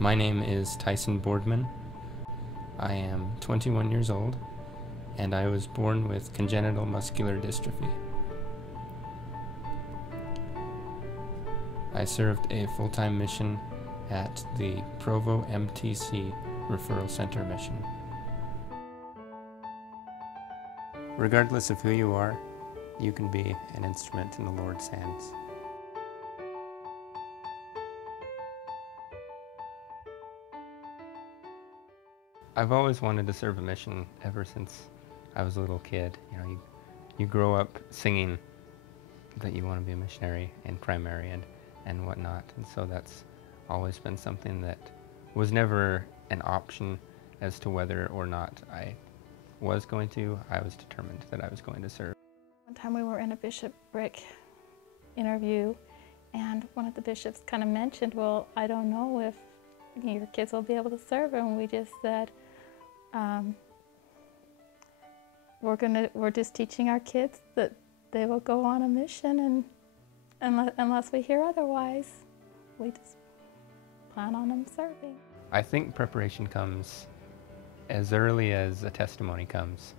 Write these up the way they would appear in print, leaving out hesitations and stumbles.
My name is Tyson Boardman. I am 21 years old, and I was born with congenital muscular dystrophy. I served a full-time mission at the Provo MTC Referral Center mission. Regardless of who you are, you can be an instrument in the Lord's hands. I've always wanted to serve a mission ever since I was a little kid. You grow up singing that you want to be a missionary in primary and whatnot, and so that's always been something that was never an option as to whether or not I was going to. I was determined that I was going to serve. One time we were in a bishopric interview, and one of the bishops kind of mentioned, well, I don't know if your kids will be able to serve, and we just said, we're just teaching our kids that they will go on a mission, and unless we hear otherwise, we just plan on them serving. I think preparation comes as early as a testimony comes.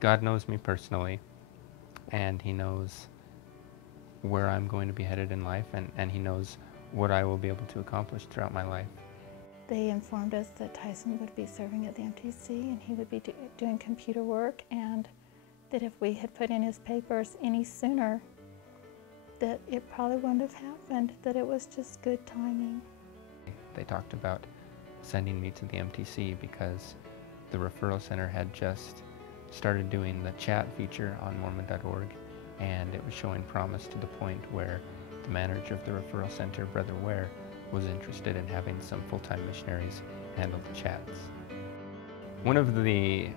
God knows me personally, and He knows where I'm going to be headed in life, and He knows what I will be able to accomplish throughout my life. They informed us that Tyson would be serving at the MTC, and he would be doing computer work, and that if we had put in his papers any sooner, that it probably wouldn't have happened, that it was just good timing. They talked about sending me to the MTC because the referral center had just started doing the chat feature on Mormon.org, and it was showing promise to the point where the manager of the referral center, Brother Ware, was interested in having some full-time missionaries handle the chats. One of the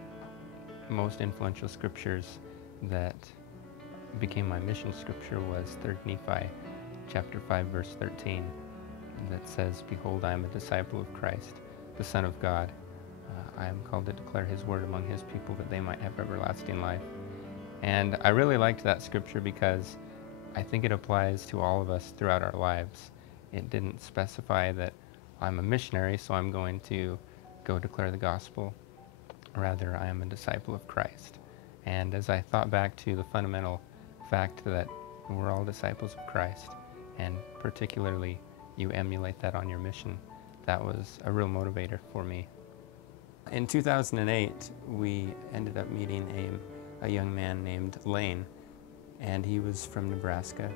most influential scriptures that became my mission scripture was 3 Nephi chapter 5 verse 13, that says, "Behold, I am a disciple of Christ, the Son of God. I am called to declare His word among His people that they might have everlasting life." And I really liked that scripture because I think it applies to all of us throughout our lives. It didn't specify that I'm a missionary, so I'm going to go declare the gospel. Rather, I am a disciple of Christ. And as I thought back to the fundamental fact that we're all disciples of Christ, and particularly you emulate that on your mission, that was a real motivator for me. In 2008, we ended up meeting a young man named Lane, and he was from Nebraska.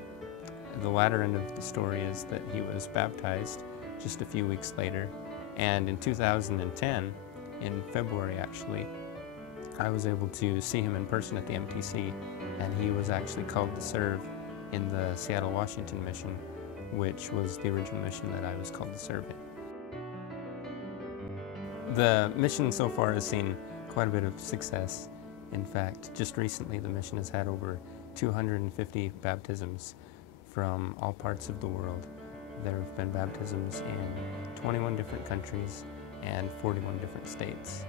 The latter end of the story is that he was baptized just a few weeks later, and in 2010, in February actually, I was able to see him in person at the MTC, and he was actually called to serve in the Seattle, Washington mission, which was the original mission that I was called to serve in. The mission so far has seen quite a bit of success. In fact, just recently the mission has had over 250 baptisms from all parts of the world. There have been baptisms in 21 different countries and 41 different states.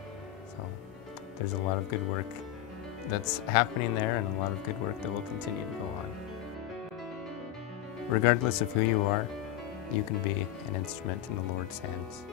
So there's a lot of good work that's happening there, and a lot of good work that will continue to go on. Regardless of who you are, you can be an instrument in the Lord's hands.